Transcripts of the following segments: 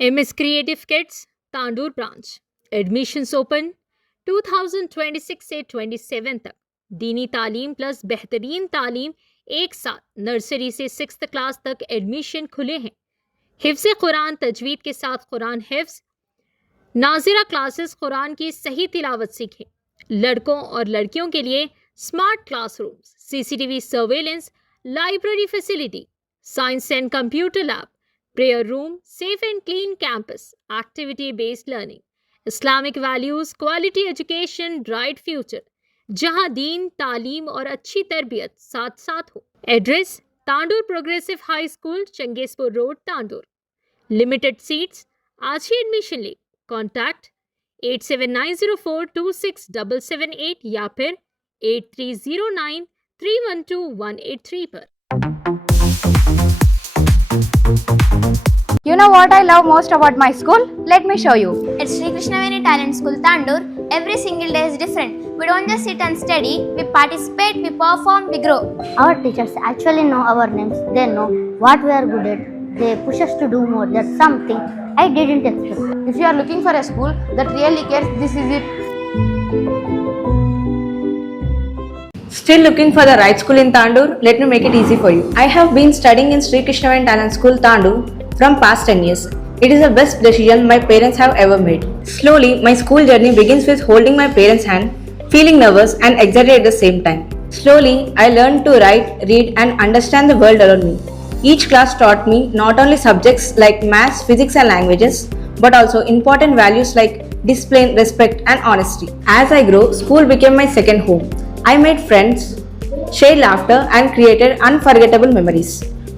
MS Creative Kids, Tandur branch admissions open 2026 से 27 तक। दीनी तालीम प्लस बेहतरीन तालीम एक साथ। नर्सरी से 6th क्लास तक एडमिशन खुले हैं। हिफ्ज़ कुरान तजवीद के साथ कुरान हिफ्ज़, नाजिरा क्लासेस कुरान की सही तिलावत सीखें। लड़कों और लड़कियों के लिए smart classrooms, CCTV surveillance, library facility, science and computer lab, prayer room, safe and clean campus, activity based learning, Islamic values, quality education, bright future, जहां दीन, तालीम और अच्छी तरबियत साथ साथ हो। Address: Tandur progressive high school, Changezpur road, Tandur. Limited seats. आज ही एडमिशन ले। कॉन्टैक्ट 8790426778 या फिर 8309312183 पर। You know what I love most about my school? Let me show you. At Sri Krishnaveni Talent School, Tandur, every single day is different. We don't just sit and study, we participate, we perform, we grow. Our teachers actually know our names. They know what we are good at. They push us to do more. That's something I didn't expect. If you are looking for a school that really cares, this is it. Still looking for the right school in Tandur? Let me make it easy for you. I have been studying in Sri Krishnaveni Talent School, Tandur from past 10 years. It is the best decision my parents have ever made. Slowly, my school journey begins with holding my parents' hand, feeling nervous and excited at the same time. Slowly, I learned to write, read and understand the world around me. Each class taught me not only subjects like maths, physics and languages, but also important values like discipline, respect and honesty. As I grew, school became my second home. I made friends, shared laughter and created unforgettable memories.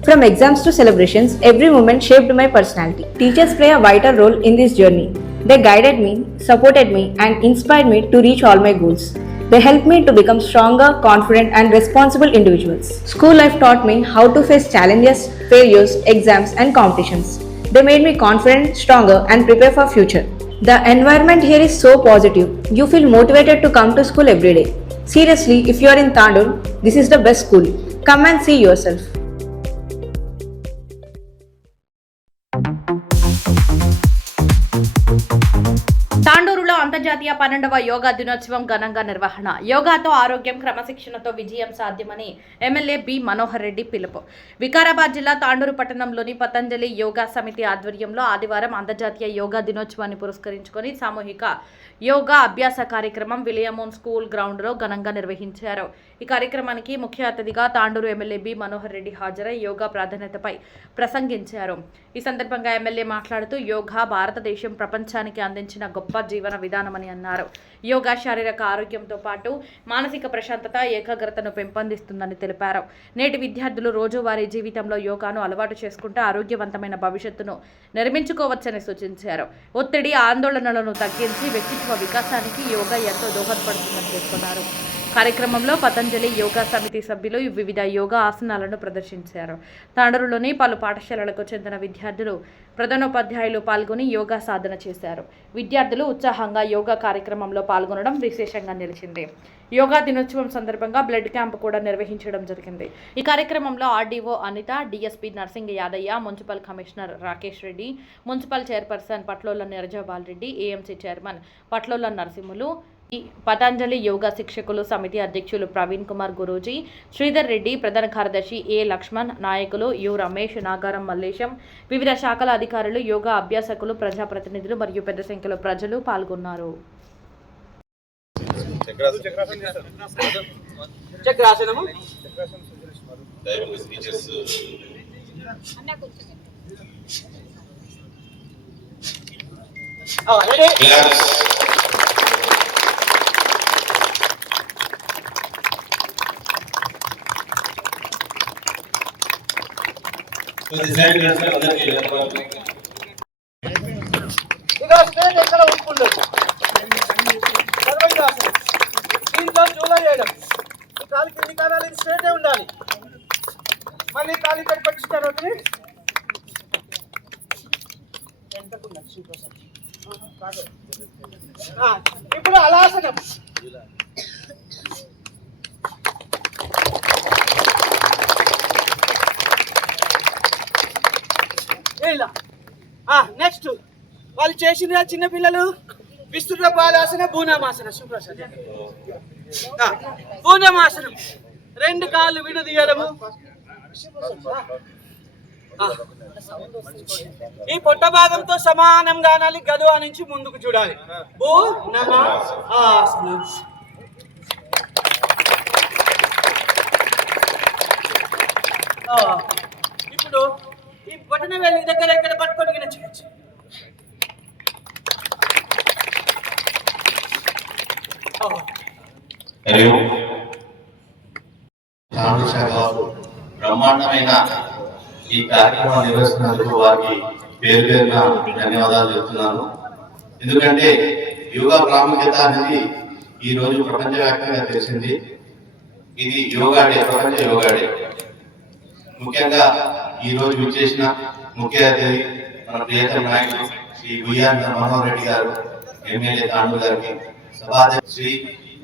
From exams to celebrations, every moment shaped my personality. Teachers play a vital role in this journey. They guided me, supported me and inspired me to reach all my goals. They helped me to become stronger, confident and responsible individuals. School life taught me how to face challenges, failures, exams and competitions. They made me confident, stronger and prepare for future. The environment here is so positive. You feel motivated to come to school every day. Seriously, if you are in Tandur, this is the best school. Come and see yourself. తాండూరులో అంతర్జాతీయ 12వ యోగా దినోత్సవం ఘనంగా నిర్వహణ. యోగాతో ఆరోగ్యం, క్రమశిక్షణతో విజయం సాధ్యమని MLA B Manohar Reddy పిలుపు. వికారాబాద్ జిల్లా తాండూరు పట్టణంలోని పతంజలి యోగా సమితి ఆధ్వర్యంలో ఆదివారం అంతర్జాతీయ యోగా దినోత్సవాన్ని పురస్కరించుకొని సామూహిక యోగా అభ్యాస కార్యక్రమం విలియమోన్ స్కూల్ గ్రౌండ్లో ఘనంగా నిర్వహించారు. ఈ కార్యక్రమానికి ముఖ్య అతిథిగా తాండూరు ఎమ్మెల్యే బి మనోహర్ రెడ్డి హాజరై యోగా ప్రాధాన్యతపై ప్రసంగించారు. ఈ సందర్భంగా ఎమ్మెల్యే మాట్లాడుతూ యోగా భారతదేశం ప్రపంచానికి అందించిన గొప్ప జీవన విధానమని అన్నారు. యోగా శారీరక ఆరోగ్యంతో పాటు మానసిక ప్రశాంతత, ఏకాగ్రతను పెంపొందిస్తుందని తెలిపారు. నేటి విద్యార్థులు రోజువారీ జీవితంలో యోగాను అలవాటు చేసుకుంటే ఆరోగ్యవంతమైన భవిష్యత్తును నిర్మించుకోవచ్చని సూచించారు. ఒత్తిడి, ఆందోళనలను తగ్గించి వ్యక్తిత్వ వికాసానికి యోగా ఎంతో దోహదపడుతుందని పేర్కొన్నారు. కార్యక్రమంలో పతంజలి యోగా సమితి సభ్యులు వివిధ యోగా ఆసనాలను ప్రదర్శించారు. తాండూరులోని పలు పాఠశాలలకు చెందిన విద్యార్థులు, ప్రధానోపాధ్యాయులు పాల్గొని యోగా సాధన చేశారు. విద్యార్థులు ఉత్సాహంగా యోగా కార్యక్రమంలో పాల్గొనడం విశేషంగా నిలిచింది. యోగా దినోత్సవం సందర్భంగా బ్లడ్ క్యాంప్ కూడా నిర్వహించడం జరిగింది. ఈ కార్యక్రమంలో RDO Anitha, DSP Narsing Yadaiah, municipal commissioner Rakesh Reddy, municipal chairperson Patlola Neerajabal Reddy, AMC chairman Patlola Narasimhulu, Patanjali yoga శిక్షకులు సమితి అధ్యక్షులు ప్రవీణ్ కుమార్ గురూజీ, శ్రీధర్ రెడ్డి, ప్రధాన కార్యదర్శి ఏ లక్ష్మణ్, నాయకులు యు రమేష్, నాగారం మల్లేశం, వివిధ శాఖల అధికారులు, యోగా అభ్యాసకులు, ప్రజాప్రతినిధులు మరియు పెద్ద సంఖ్యలో ప్రజలు పాల్గొన్నారు. ఎక్కడ ఉంచుకుండదు దీంట్లో జూలా చేయడం. ఈ కాలు కింది కాలాలి, స్ట్రేటే ఉండాలి. మళ్ళీ కాలు ఇక్కడ పట్టిస్తారు. ఇప్పుడు అలాసనం. ఇలా నెక్స్ట్ వాళ్ళు చేసిన చిన్నపిల్లలు విస్తృత పాదాసన, భూనామాసన. సుప్రసాద్ భూనామాసనం, 2 కాళ్ళు విడదీయడము. ఈ పొట్ట భాగంతో సమానంగా అనాలి, గదువా నుంచి ముందుకు చూడాలి. భూనామాసనం. ఇప్పుడు ఈ బొటన వేలి దగ్గర ఎక్కడ పట్టుకొని చేయొచ్చు. బ్రహ్మాండమైన ఈ కార్యక్రమం నిర్వహిస్తున్నందుకు వారికి పేరు పేరున ధన్యవాదాలు చెప్తున్నాను. ఎందుకంటే యోగా ప్రాముఖ్యత అనేది ఈ రోజు ప్రపంచవ్యాప్తంగా తెలిసింది. ఇది యోగా డే, ప్రపంచ యోగా డే. ముఖ్యంగా ఈ రోజు విచ్చేసిన ముఖ్య అతిథి మన ప్రియతమ నాయకుడు శ్రీ గుయ్యాన్ మనోహర్ రెడ్డి గారు, ఎమ్మెల్యే తాండూరు గారికి, సభాధ్యక్షుడు శ్రీ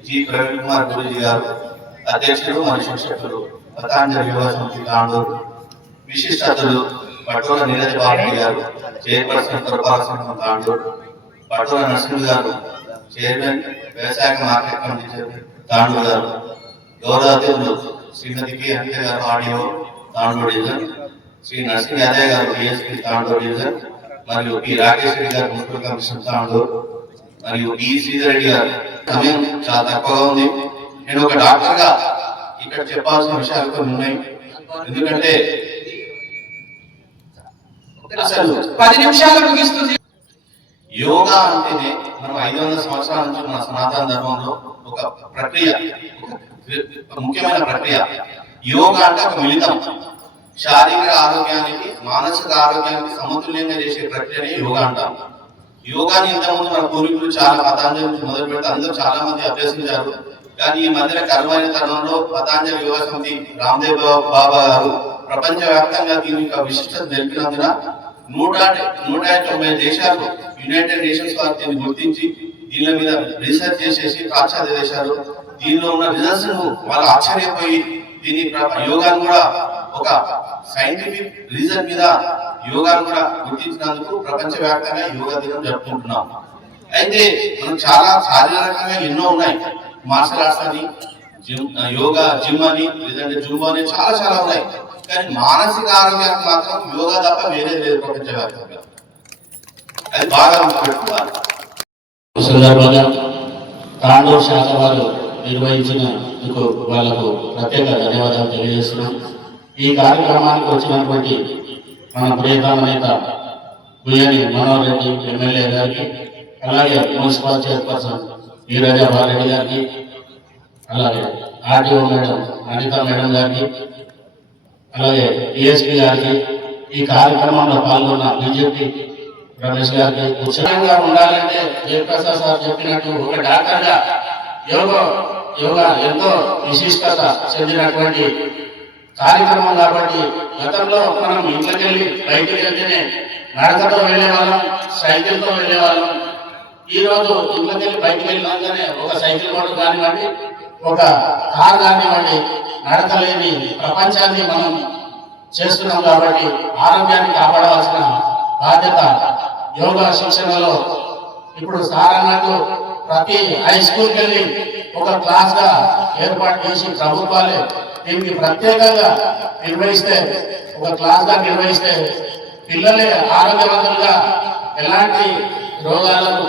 జి ప్రవీణ్ కుమార్ గురూజీ గారు, అధ్యక్షుడు మరియు శిక్షకులు పతాంజలి యోగా సమితి తాండూరు, విశిష్ట అతిథులు పటోల నీరజ్ బాబు గారు, చైర్పర్సన్ పురపాలక సంఘం తాండూరు, పటోల నరసింహ గారు, చైర్మన్ వ్యవసాయ మార్కెట్ కమిటీ చైర్మన్ తాండూరు గారు, గౌరవ అతిథులు శ్రీమతి కె హరిత గారు, ఆడియో తాండూరు డివిజన్, శ్రీ నరసింహ యాదవ్ గారు, డిఎస్పీ తాండూరు డివిజన్, మరియు పి రాకేష్ రెడ్డి గారు, మున్సిపల్ కమిషనర్ తాండూరు, మరియు ఈ శ్రీధర్ రెడ్డి గారు. సమయం చాలా తక్కువగా ఉంది. నేను ఒక డాక్టర్ గా ఇక్కడ చెప్పాల్సిన విషయాలు కొన్ని ఉన్నాయి. ఎందుకంటే అసలు 10 నిమిషాలు ముగిస్తుంది. యోగా అంటేనే మనం 500 సంవత్సరాల నుంచి మన సనాతన ధర్మంలో ఒక ప్రక్రియ, ఒక ముఖ్యమైన ప్రక్రియ. యోగా అంటే ఒక మిళితం, శారీరక ఆరోగ్యానికి మానసిక ఆరోగ్యానికి సమతుల్యంగా చేసే ప్రక్రియని యోగా అంటాం. యోగాని ఇంతకుముందు మన పూర్వీకులు చాలా పతాంజలి నుంచి మొదలు పెడితే అందరూ చాలా మంది అభ్యసించారు. కానీ ఈ మధ్యన కరువైన తరుణంలో పతాంజలి యోగా సమితి రామ్దేవ్ బాబా గారు ప్రపంచ వ్యాప్తంగా దీని యొక్క విశిష్టత తెలిపినందున 190 దేశాలు, యునైటెడ్ నేషన్స్ వారు దీన్ని గుర్తించి దీని మీద రీసెర్చ్ చేసేసి పాశ్చాత్య దేశాలు దీనిలో ఉన్న రిజల్ట్స్ ను వాళ్ళు ఆశ్చర్యపోయి దీని యోగాను కూడా ఒక సైంటిఫిక్ రీజన్ మీద యోగాను కూడా గుర్తించినందుకు ప్రపంచ వ్యాప్తంగా యోగా దినం జరుపుకుంటున్నాం. అయితే మనం చాలా శారీరకంగా ఎన్నో ఉన్నాయి. మార్షల్ ఆర్ట్స్ అని, యోగా జిమ్ అని, లేదంటే జుంబా అని చాలా ఉన్నాయి. కానీ మానసిక ఆరోగ్యానికి మాత్రం యోగా తప్ప వేరే లేదు ప్రపంచ వ్యాప్తంగా. అది బాగా పెట్టుకోవాలి. సందర్భంగా తాండూరు శాఖ వారు నిర్వహించినందుకు వాళ్లకు ప్రత్యేక ధన్యవాదాలు తెలియజేస్తున్నాం. ఈ కార్యక్రమానికి వచ్చినటువంటి మన ప్రియతమ నేత గుయ్యాని మనోహర్ రెడ్డి ఎమ్మెల్యే గారికి, అలాగే మున్సిపల్ చైర్పర్సన్ నీరజాబారెడ్డి గారికి, అలాగే ఆర్టీఓ మేడం అనిత మేడం గారికి, అలాగే డిఎస్పీ గారికి, ఈ కార్యక్రమంలో పాల్గొన్న బీజేపీ రమేష్ గారికి. ఉత్సాహంగా ఉండాలంటే జయప్రసాద్ సార్ చెప్పినట్టు ఒక డాక్టర్గా యోగా ఎంతో విశిష్టత చెందినటువంటి కార్యక్రమం కాబట్టి గతంలో మనం ఇంట్లోకి వెళ్ళి బయటికి వెళ్తేనే నడకతో వెళ్ళేవాళ్ళం, సైకిల్తో వెళ్ళేవాళ్ళం. ఈ రోజు ఇంట్లోకి వెళ్ళి బయటికి వెళ్ళినాకనే ఒక సైకిల్ మోటార్ కానివ్వండి, ఒక కార్ కానివ్వండి, నడకలేని ప్రపంచాన్ని మనం చేస్తున్నాం. కాబట్టి ఆరోగ్యాన్ని కాపాడవలసిన బాధ్యత యోగా శిక్షణలో ఇప్పుడు సాధారణకు ప్రతి హై స్కూల్కి వెళ్ళి ఒక క్లాస్ గా ఏర్పాటు చేసి ప్రభుత్వాలే దీనికి ప్రత్యేకంగా నిర్వహిస్తే, ఒక క్లాస్ గా నిర్వహిస్తే పిల్లలే ఆరోగ్యవంతులుగా ఎలాంటి రోగాలకు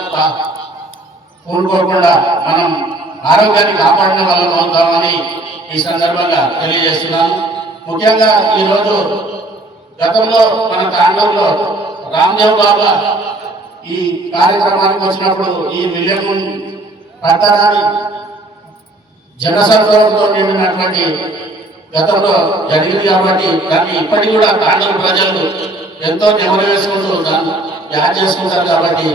కూడుకోకుండా మనం ఆరోగ్యాన్ని కాపాడిన వాళ్ళం అవుతామని ఈ సందర్భంగా తెలియజేస్తున్నాను. ముఖ్యంగా ఈరోజు గతంలో మన తాండూరులో రామ్దేవ్ బాబా ఈ కార్యక్రమానికి వచ్చినప్పుడు ఈ మిలియన్ పట్టణాన్ని జనసంద్రంతో నిండినటువంటి గతంలో జరిగింది కాబట్టి దాన్ని ఇప్పటికి కూడా తాండూరు ప్రజలు ఎంతో నెమరు వేసుకుంటూ దాన్ని యాడ్ చేసుకుంటారు. కాబట్టి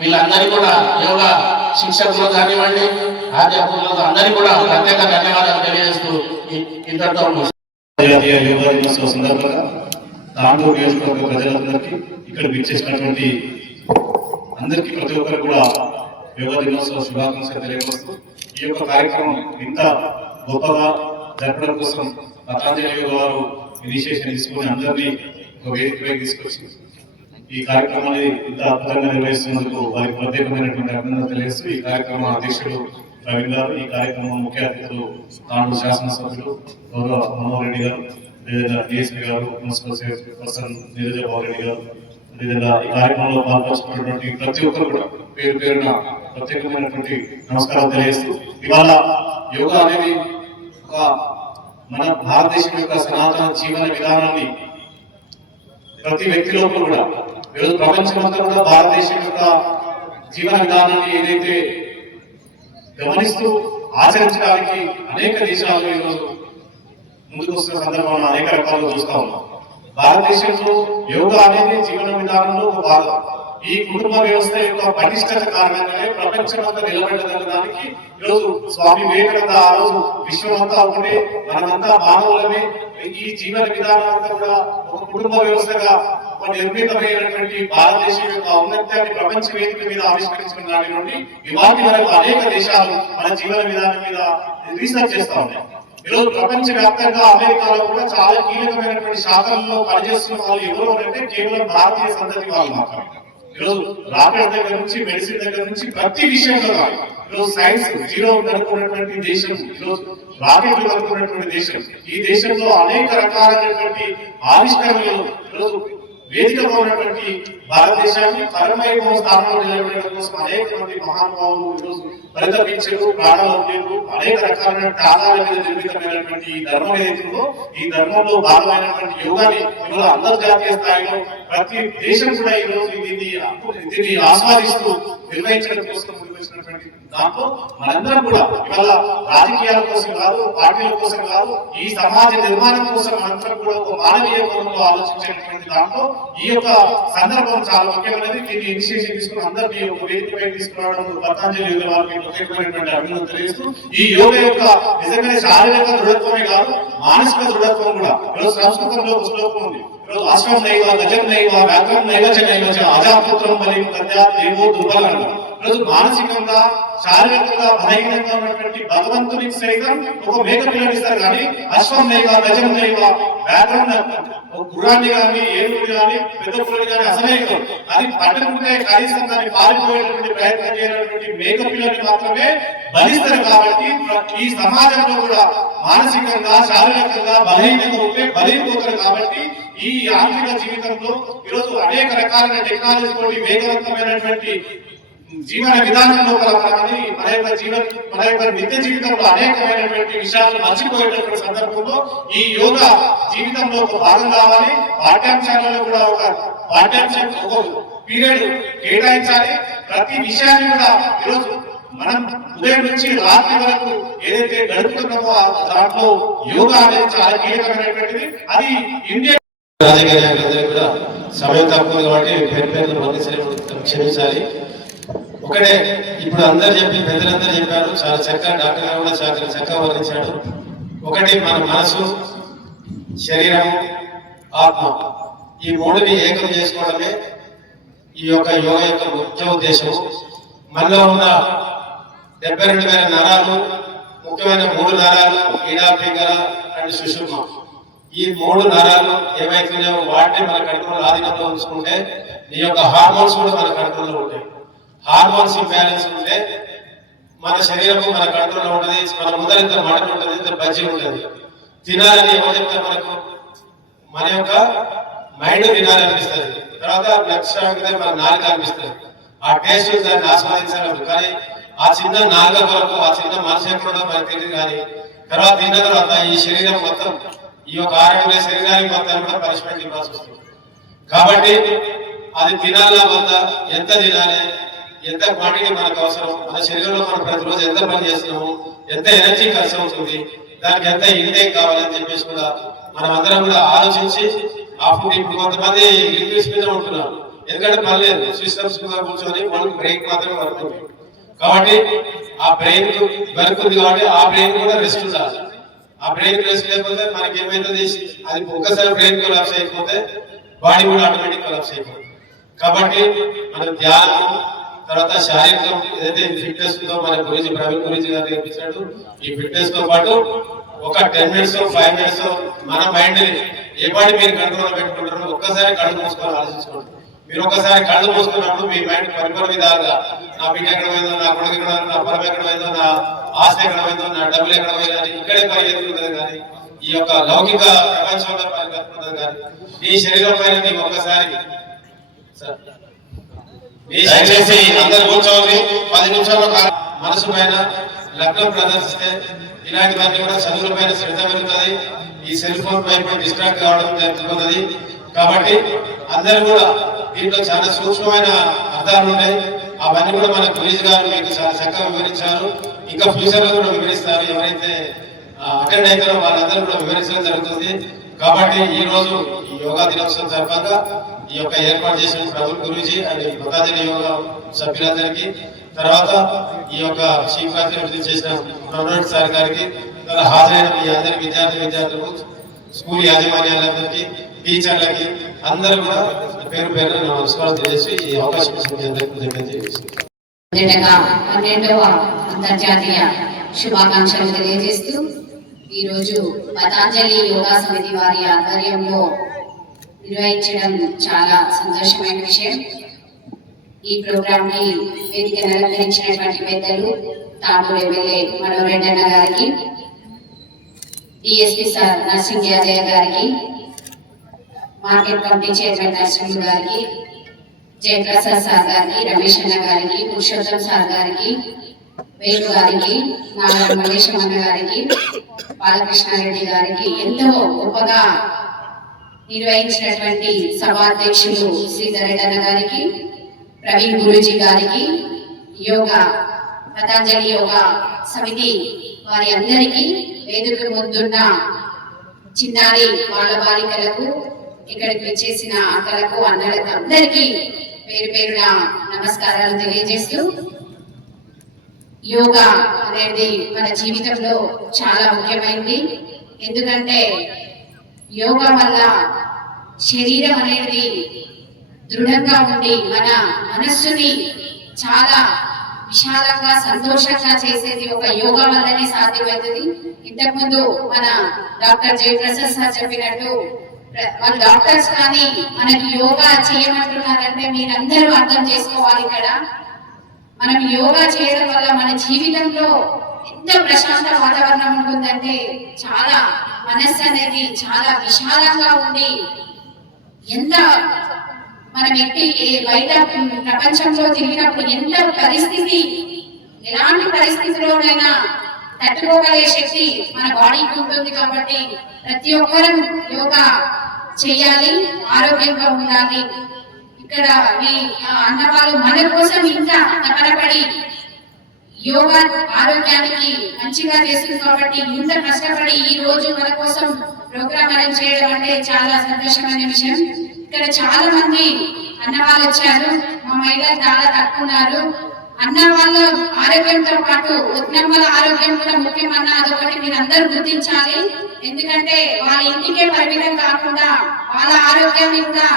వీళ్ళందరికీ కూడా యోగా శిక్షకులు కానివ్వండి, అధ్యాపకులు అందరికీ కూడా ప్రత్యేక ధన్యవాదాలు తెలియజేస్తూ ఇంతటితో జాతీయ యోగా దినోత్సవ సందర్భంగా తాండూరు నియోజకవర్గ ప్రజలందరికీ ఇక్కడ విచ్చేసినటువంటి అందరికీ ప్రతి ఒక్కరు కూడా యోగా దినోత్సవ శుభాకాంక్షలు తెలియజేస్తూ ఈ యొక్క కార్యక్రమం ఇంత గొప్పగా జరపడం కోసం పతాంజలి యోగా వారు ఇనిషియేషన్ తీసుకుని అందరినీ ఒక వేదికపై తీసుకొచ్చి ఈ కార్యక్రమాన్ని ఇంత అద్భుతంగా నిర్వహిస్తున్నందుకు వారికి ప్రత్యేకమైనటువంటి అభినందనలు తెలియజేస్తూ ఈ కార్యక్రమ అధ్యక్షులు ప్రవీణ్ గారు, ఈ కార్యక్రమం ముఖ్య అతిథులు తాండూరు శాసనసభ్యులు గౌరవ మనోహర్ రెడ్డి గారు, అదేవిధంగా డిఎస్పీ గారు, municipal safety person Neeraja Reddy గారు, అదేవిధంగా ఈ కార్యక్రమంలో పాల్గొన్నటువంటి ప్రతి ఒక్కరు కూడా పేరు పేరున ప్రత్యేకమైనటువంటి నమస్కారాలు తెలియజేస్తూ, ఇవాళ యోగా అనేది ఒక మన భారతదేశం యొక్క సనాతన జీవన విధానాన్ని ప్రతి వ్యక్తి లోపల కూడా ఈరోజు ప్రపంచమంతా కూడా భారతదేశం యొక్క జీవన విధానాన్ని ఏదైతే గమనిస్తూ ఆచరించడానికి అనేక దేశాలు ఈరోజు ముందుకు వస్తున్న సందర్భంలో అనేక రకాలుగా చూస్తా ఉన్నాం. భారతదేశంలో యోగా అనేది జీవన విధానంలో ఒక భాగం. ఈ కుటుంబ వ్యవస్థ యొక్క పటిష్టత కారణంగానే ప్రపంచమంతా నిలబెట్టడానికి ఈరోజు స్వామి వివేకానంద ఆ రోజు విశ్వమంతా ఒకటే, మనమంతా మానవులమే, ఈ జీవన విధానం అంతా కూడా ఒక కుటుంబ వ్యవస్థగా నిర్మితమైనటువంటి భారతదేశం యొక్క ఔన్నత్యాన్ని ప్రపంచ వేదిక మీద ఆవిష్కరించిన నాటి నుండి ఇవాటి వరకు అనేక దేశాలు మన జీవన విధానం మీద రీసెర్చ్ చేస్తా ఉన్నాయి. ఈరోజు ప్రపంచ వ్యాప్తంగా అమెరికాలో కూడా చాలా కీలకమైనటువంటి శాఖల్లో పనిచేస్తున్న వాళ్ళు ఎవరు అంటే కేవలం భారతీయ సంతతి వాళ్ళు మాత్రమే. ఈరోజు రాకెట్ దగ్గర నుంచి మెడిసిన్ దగ్గర నుంచి ప్రతి విషయంలో ఈరోజు సైన్స్ జీరో కనుక్కున్నటువంటి దేశం, ఈరోజు రాకెట్లు కనుక్కున్నటువంటి దేశం. ఈ దేశంలో అనేక రకాలైనటువంటి ఆవిష్కరణలు ఈరోజు వేదికగా ఉన్నటువంటి భారతదేశాన్ని పరమైవ స్థానంలో నిలబెట్టడం కోసం అనేక మంది మహానుభావులు ఈరోజు పరితపించారు, ప్రాణాలు ఉండేరు. అనేక రకాలైన ఆధారాల మీద నిర్మితమైనటువంటి ఈ ధర్మం ఏదైతుందో, ఈ ధర్మంలో భాగమైనటువంటి యోగాని ఈరోజు అంతర్జాతీయ స్థాయిలో ప్రతి దేశం కూడా ఈరోజు దీన్ని ఆస్వాదిస్తూ నిర్వహించడం కోసం నిర్వహించినటువంటి దాంట్లో మనందరం కూడా ఇవాళ రాజకీయాల కోసం కాదు, పార్టీల కోసం కాదు, ఈ సమాజ నిర్మాణం కోసం మనందరం కూడా ఒక మానవీయ కోణంలో ఆలోచించేటువంటి దాంట్లో ఈ యొక్క సందర్భం చాలా ముఖ్యమైనది. దీన్ని ఇనిషియేషన్ తీసుకుని అందరినీ ఒక వేదికపై తీసుకురావడం పతంజలి యోగ వారికి ప్రత్యేకమైనటువంటి అభినందనలు తెలియజేస్తూ, ఈ యోగ యొక్క నిజంగా శారీరక దృఢత్వమే కాదు, మానసిక దృఢత్వం కూడా. ఈరోజు సంస్కృతంలో ఒక శ్లోకం ఉంది, అశ్వం నైవ గజం నైవ వ్యాఘ్రం నైవ చ నైవ చ అజాపుత్రం బలిం కద్యా దేవో దుర్బలం. ఈరోజు మానసికంగా శారీరకంగా బలహీనంగా ఉన్నటువంటి భగవంతునికి సైతం ఒక మేక పిల్లని ఇస్తారు, కానీ అశ్వం నైవ గజం నైవ వ్యాఘ్రం గుర్రాన్ని కానీ ఏనుగుని కానీ పెద్ద పుల్లని కానీ అసలే అది పట్టుకుంటే కనీసం దాన్ని పారిపోయేటువంటి ప్రయత్నం చేయనటువంటి మేక పిల్లని మాత్రమే బలిస్తారు. కాబట్టి ఈ సమాజంలో కూడా మానసికంగా శారీరకంగా బలహీనంగా ఉంటే బలైపోతారు. కాబట్టి ఈ యాంత్రిక జీవితంలో ఈరోజు అనేక రకాలైన టెక్నాలజీ తోటి వేగవంతమైనటువంటి జీవన విధానంలో మన యొక్క నిత్య జీవితంలో అనేకమైనటువంటి విషయాలు మర్చిపోయేటటువంటి సందర్భంలో ఈ యోగా జీవితంలో ఒక భాగం కావాలి. పాఠ్యాంశాలలో కూడా ఒక పాఠ్యాంశం ఒక పీరియడ్ కేటాయించాలి. ప్రతి విషయాన్ని కూడా ఈరోజు మనం ఉదయం నుంచి రాత్రి వరకు ఏదైతే గడుపుతున్నామో దాంట్లో యోగా అనేది చాలా కీలకమైనటువంటిది. అది ఇండియా రాజకీయ నాయకులందరూ కూడా సమయం తక్కువ కాబట్టి క్షమించాలి. ఒకటే ఇప్పుడు అందరు చెప్పి పెద్దలందరూ చెప్పారు, చాలా చక్కగా డాక్టర్ గారు కూడా చాలా చక్కగా వర్ణించాడు. ఒకటి మన మనసు, శరీరం, ఆత్మ, ఈ మూడుని ఏకం చేసుకోవడమే ఈ యొక్క యోగ యొక్క ముఖ్య ఉద్దేశం. మనలో ఉన్న 72,000 నరాలు, ముఖ్యమైన 3 నరాలు ఈడా, పింగళ అండ్ సుషుమ్న. ఈ 3 నరాలు ఏమైతున్నాయో వాటిని మన కంట్రోల్ ఆధీనంలో ఉంచుకుంటే ఈ యొక్క హార్మోన్స్ కూడా మన కంట్రోల్లో ఉంటాయి. హార్మోన్స్ ఇంబ్యాలెన్స్ ఉంటే మన శరీరము మన కంట్రోల్లో ఉంటుంది. మన ముందర ఇంత మటన్ ఉంటుంది, ఇంత బజ్జీ ఉంటుంది. తినాలని ఎవరు చెప్తే మనకు మన యొక్క మైండ్ తినాలనిపిస్తుంది. తర్వాత లక్ష్యానికి మన నాలుక అనిపిస్తుంది. ఆ టేస్ట్ దాన్ని ఆస్వాదించాలి. కానీ ఆ చిన్న నాలుక కొరకు ఆ చిన్న మనసు ఎక్కడో మనకు తెలియదు. కానీ తర్వాత తిన్న తర్వాత ఈ శరీరం మొత్తం, ఈ యొక్క ఆరోగ్య శరీరానికి మొత్తం కూడా పనిష్మెంట్ ఇవ్వాల్సి వస్తుంది. కాబట్టి అది తినాలా వద్దా, ఎంత తినాలి, ఎంత క్వాంటిటీ మనకు అవసరం, మన శరీరంలో మనం ప్రతిరోజు ఎంత పని చేస్తున్నాము, ఎంత ఎనర్జీ ఖర్చు అవుతుంది, దానికి ఎంత ఇంటేక్ కావాలని చెప్పేసి కూడా మనం అందరం కూడా ఆలోచించి ఆ ఫుడ్. ఇప్పుడు కొంతమంది లిక్విడ్స్ మీద ఉంటున్నారు, ఎందుకంటే పర్లేదు సిస్టమ్స్ మీద కూర్చొని మనకు బ్రెయిన్ మాత్రమే వర్క్ ఉంది. కాబట్టి ఆ బ్రెయిన్ వర్క్ ఉంది కాబట్టి ఆ బ్రెయిన్ కూడా రెస్ట్ ఉండాలి. ఆ బ్రెయిన్ రెస్ట్ లేకపోతే మనకి ఏమైతుంది, అది ఒక్కసారి బ్రెయిన్ కొలాప్స్ అయిపోతే బాడీ కూడా ఆటోమేటిక్ కొలాప్స్ అయిపోతుంది. కాబట్టి మన ధ్యానం, తర్వాత శారీరకం ఏదైతే ఫిట్నెస్ ఉందో మన గురించి ప్రవీణ్ గురించి గారు నేర్పించాడు. ఈ ఫిట్నెస్ తో పాటు ఒక 10 minutes 5 minutes మన మైండ్ ఏ బాడీ మీరు కంట్రోల్ పెట్టుకుంటారో ఒక్కసారి కళ్ళు మూసుకొని ఆలోచించుకోండి. మీరు ఒకసారి కళ్ళు మూసుకున్నప్పుడు మీ మైండ్ పరిపరి విధాలుగా నా బిడ్డ ఎక్కడ పోయిందో, నా కొడుకు ఎక్కడ పోయిందో, నా పొలం ఎక్కడ పోయిందో, నా ఆస్తి ఎక్కడ పోయిందో, నా డబ్బులు ఎక్కడ పోయిందో అని ఇక్కడే పరిగెత్తుకుంటుంది. కానీ ఈ యొక్క లౌకిక ప్రపంచంలో పరిగెత్తుకుంటుంది. కానీ నీ శరీరం పైన నీకు ఒక్కసారి దయచేసి అందరు కూర్చోవాలి. 10 నిమిషాల్లో మనసు పైన లగ్నం ప్రదర్శిస్తే ఇలాంటివన్నీ కూడా చదువుల పైన శ్రద్ధ పెరుగుతుంది. ఈ సెల్ ఫోన్ పైన డిస్ట్రాక్ట్ కావడం జరుగుతున్నది. కాబట్టి అందరూ కూడా దీంట్లో చాలా సూక్ష్మమైన అర్థాలు ఉన్నాయి. అవన్నీ కూడా మన గురీజ్ గారు మీకు చాలా చక్కగా వివరించారు. ఇంకా ఫ్యూచర్ లో కూడా వివరిస్తారు. ఎవరైతే అటెండ్ అవుతారో వాళ్ళందరూ కూడా వివరించడం జరుగుతుంది. కాబట్టి ఈ రోజు ఈ యోగా దినోత్సవం జరపగా ఈ యొక్క ఏర్పాటు చేసిన ప్రభుల్ గురూజీ అండ్ పతాంజలి యోగా సభ్యులందరికీ, తర్వాత ఈ యొక్క చీఫ్ అతిథి చేసిన ప్రొఫెసర్ సార్ గారికి, హాజరైన మీ అందరి విద్యార్థులకు, స్కూల్ యాజమాన్యాలందరికీ, టీచర్లకి అందరూ కూడా పేరు పేరు నమస్కారం తెలియజేసి ఈ అవకాశం మొదటగా 12వ అంతర్జాతీయ శుభాకాంక్షలు తెలియజేస్తూ ఈరోజు పతాంజలి యోగా సమితి వారి ఆధ్వర్యంలో నిర్వహించడం చాలా సంతోషమైన విషయం. ఈ ప్రోగ్రామ్ ని వేదిక అలంకరించినటువంటి పెద్దలు తాండూరు ఎమ్మెల్యే మనోరెడ్డన్న గారికి, డిఎస్పీ సార్ నర్సింగ్ యాదయ్య గారికి, మార్కెట్ కమిటీ చైర్మన్ నర్సింగ్ గారికి, జయప్రసాద్ సార్ గారికి, రమేష్ అన్న గారికి, పురుషోత్తం సార్ గారికి, వేణు గారికి, నారాయణ మల్లేశం అన్న గారికి, బాలకృష్ణారెడ్డి గారికి, ఎంతో గొప్పగా నిర్వహించినటువంటి సభాధ్యక్షులు శ్రీధర్ రెడ్డి గారికి, ప్రవీణ్ గురూజీ గారికి, యోగా పతాంజలి యోగా సమితి వారి అందరికీ, వేదిక ముందున్న చిన్నారి బాల బాలికలకు, ఇక్కడికి వచ్చేసిన అక్కలకు, అన్నలకు అందరికీ పేరు పేరున నమస్కారాలు తెలియజేస్తూ, యోగా అనేది మన జీవితంలో చాలా ముఖ్యమైనది. ఎందుకంటే యోగా వల్ల శరీరం అనేది దృఢంగా ఉండి మన మనస్సుని చాలా విశాలంగా సంతోషంగా చేసేది ఒక యోగా వల్లనే సాధ్యమవుతుంది. ఇంతకుముందు మన డాక్టర్ జయప్రసాద్ సార్ చెప్పినట్టు వాళ్ళ డాక్టర్స్ కానీ మనకి యోగా చేయమంటున్నారంటే మీరందరూ అర్థం చేసుకోవాలి. ఇక్కడ మనం యోగా చేయడం వల్ల మన జీవితంలో ఎంత ప్రశాంత వాతావరణం ఉంటుందంటే చాలా మనస్సు అనేది చాలా విశాలంగా ఉండి, ఎంత మనం బయట ప్రపంచంలో తిరిగినప్పుడు ఎంత పరిస్థితి, ఎలాంటి పరిస్థితిలోనైనా తట్టుకోగలిగే శక్తి మన బాడీకి ఉంటుంది. కాబట్టి ప్రతి ఒక్కరూ యోగా చేయాలి, ఆరోగ్యంగా ఉండాలి. ఇక్కడ మీ అన్నవాళ్ళు మన కోసం ఇంకా తపనపడి యోగా ఆరోగ్యానికి మంచిగా చేస్తుంది. కాబట్టి ఇంత కష్టపడి ఈ రోజు మన కోసం ప్రోగ్రామ్ అరేంజ్ చేయడం అంటే చాలా సంతోషమైన విషయం. ఇక్కడ చాలా మంది అన్న వాళ్ళు వచ్చారు, మా మహిళలు చాలా తక్కువ ఉన్నారు. అన్న వాళ్ళ ఆరోగ్యంతో పాటు ఉత్నమ్మల ఆరోగ్యం కూడా ముఖ్యమన్న అదొకటి మీరు అందరూ గుర్తించాలి. ఎందుకంటే వాళ్ళ ఇంటికే పరిమితం కాకుండా వాళ్ళ ఆరోగ్యాన్ని కూడా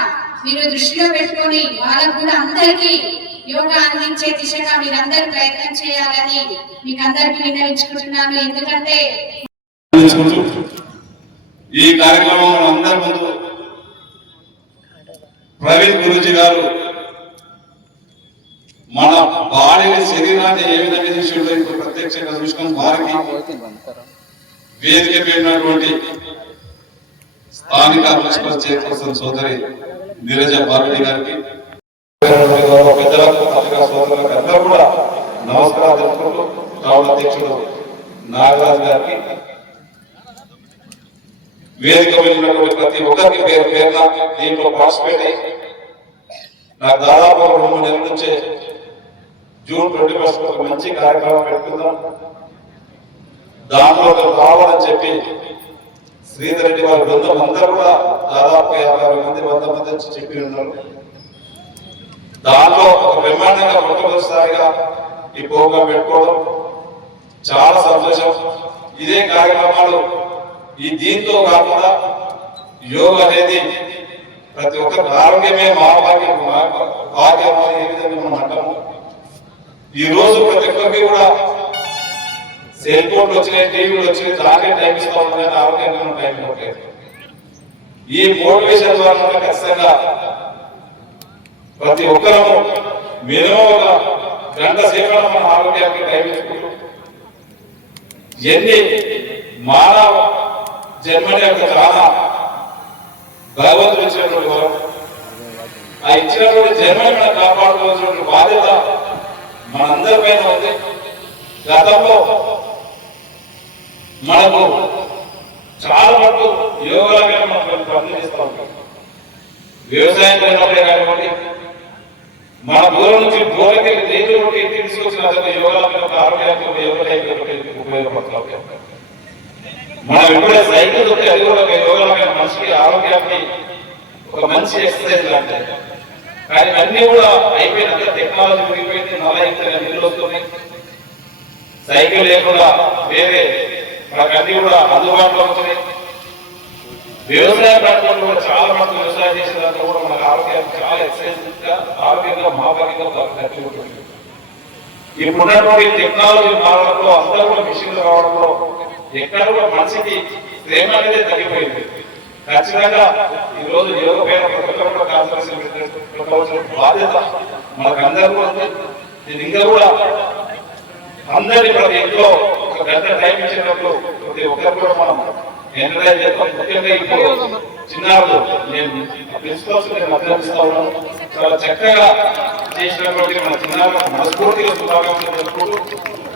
మీరు దృష్టిలో పెట్టుకొని వాళ్ళకు కూడా అందరికీ యోగా అందించే దిశగా మీరందరూ ప్రయత్నం చేయాలని మీకు అందరికీ విన్నవించుకుంటున్నాను. ఎందుకంటే ఈ కార్యక్రమంలో అందరి ముందు ప్రవీణ్ గురూజీ గారు మన బాడీని, శరీరాన్ని ఏ విధంగా చేసిండో ఇప్పుడు ప్రత్యక్షంగా చూసుకొని వారికి వేదిక పెట్టినటువంటి స్థానిక మున్సిపల్ చైర్పర్సన్ సోదరి నీరజ బారెడ్డి గారికి, పెద్దలకు, పత్రికా సోదరులకు అందరూ కూడా నమస్కారం తెలుపుకుంటూ, టౌన్ అధ్యక్షుడు నాగరాజు గారికి, వేదిక వెళ్ళినటువంటి ప్రతి ఒక్కరికి పేరు పేరున దీంట్లో పార్టిసిపేట్ అయ్యి నాకు దాదాపు 2 నెలల నుంచే జూన్ 21 ఒక మంచి కార్యక్రమం పెట్టుకుందాం, దాంట్లో రావాలని చెప్పి శ్రీధర్ రెడ్డి వారి బృందం అందరూ కూడా దాదాపు 50 మంది 100 మంది వచ్చి చెప్పి ఉన్నారు. దాంట్లో ఒక బ్రహ్మాండంగా మొట్టమొదటిసారిగా ఈ ప్రోగ్రాం పెట్టుకోవడం చాలా సంతోషం. ఇదే కార్యక్రమాలు ఈ దీంతో కాకుండా యోగా అనేది ప్రతి ఒక్కరికి ఆరోగ్యమే మహాభాగ్యం, భాగ్యం ఏ విధంగా మనం అంటాము. ఈ రోజు ప్రతి ఒక్కరికి కూడా సెల్ ఫోన్లు వచ్చినాయి, టీవీలు వచ్చినాయి, దానికి టైం ఇస్తా ఉందని ఆరోగ్యంగా టైం ఇవ్వట్లేదు. ఈ మోటివేషన్ ద్వారా ఖచ్చితంగా ప్రతి ఒక్కరము మినిమం ఒక గంట సేపన మన ఆరోగ్యానికి టైం ఇచ్చుకుంటూ ఎన్ని మానవ జన్మని యొక్క చాలా భగవంతుడు ఇచ్చినటువంటి వరం. ఆ ఇచ్చినటువంటి జన్మని మనం కాపాడుకోవాల్సినటువంటి బాధ్యత మనందరి పైన ఉంది. గతంలో మనకు చాలా మటుకు యోగా మీద మనం పనులు చేస్తూ ఉంటాం. వ్యవసాయం చేసినప్పుడే కానివ్వండి, మన దూరం నుంచి దూరంకి దేని ఒకటి ఇంటికి తీసుకొచ్చిన యోగా ఆరోగ్యానికి ఉపయోగపడుతూ ఉంటాం. మనం ఎప్పుడే సైకిల్ దొరికి అది కూడా యోగా మనిషికి ఆరోగ్యానికి ఒక మంచి ఎక్సర్సైజ్ లాంటి. కానీ అన్ని కూడా అయిపోయినాక టెక్నాలజీ పెరిగిపోయింది, నల్ల నీళ్ళు వస్తున్నాయి. సైకిల్ లేకుండా వేరే మనకు అన్ని కూడా అందుబాటులో వస్తున్నాయి. వ్యవసాయ ప్రాంతంలో కూడా చాలా మంది వ్యవసాయం చేసే దాంట్లో కూడా మనకు ఆరోగ్యానికి చాలా ఎక్సర్సైజ్ గా ఆరోగ్యంగా మహాభాగ్యంగా ఉంటుంది. ఇప్పుడున్నటువంటి టెక్నాలజీ మారడంలో అందరూ కూడా మిషన్లు రావడంలో ఎక్కడ కూడా మనిషికి ప్రేమ అనేది తగ్గిపోయింది. ఖచ్చితంగా ఈ రోజు యోగ పైన కూడా కాన్సన్ట్రేషన్ పెట్టవలసిన బాధ్యత మనకు అందరూ కూడా ఉంది. ఇది ఇంకా కూడా అందరి ప్రతి ఇంట్లో ఒక గంట టైం ఇచ్చినప్పుడు ప్రతి ఒక్కరు కూడా మనం ఎంకరేజ్ చేస్తాం. ముఖ్యంగా ఇప్పుడు చిన్నారులు నేను ప్రిన్సిపల్స్ నేను అభ్యర్థిస్తా ఉన్నాను. చాలా చక్కగా చేసినటువంటి మన చిన్నారులకు మనస్ఫూర్తిగా శుభాకాంక్షలు తెలుపుకుంటూ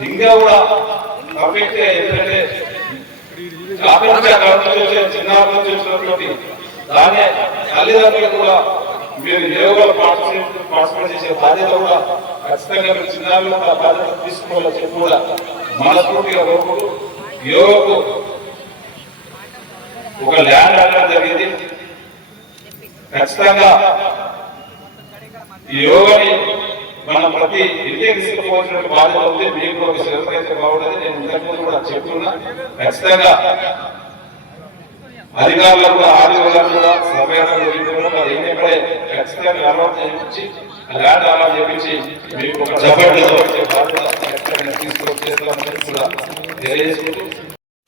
ఇంకా కూడా పర్ఫెక్ట్ గా ఎందుకంటే చిన్నారులు చేసినటువంటి దాన్ని తల్లిదండ్రులు కూడా మీరు యోగాలో పార్టిసిపేట్ చేసే బాధ్యత కూడా ఖచ్చితంగా మీరు చిన్నారులు ఆ బాధ్యత తీసుకోవాలని చెప్పి కూడా మనస్ఫూర్తిగా కోరుకుంటూ యోగకు ఒక ల్యాండ్ అడగడం జరిగింది. ఖచ్చితంగా ఈ యోగాని మనం ప్రతి ఇంటికి తీసుకుపోవాల్సిన బాధ్యత ఉంది. మీకు కూడా ఒక శ్రద్ధ అయితే బాగుంటుంది. నేను ఇంతకుముందు కూడా చెప్తున్నా. ఖచ్చితంగా అధికారులకు కూడా ఆదివారం కూడా సమయాన్ని ఖచ్చితంగా అలవాటు చేయించి ల్యాండ్ అలవాటు చేయించి మీకు ఒక జబర్దస్త్ బాధ్యత తీసుకొచ్చేస్తామని కూడా తెలియజేసుకుంటూ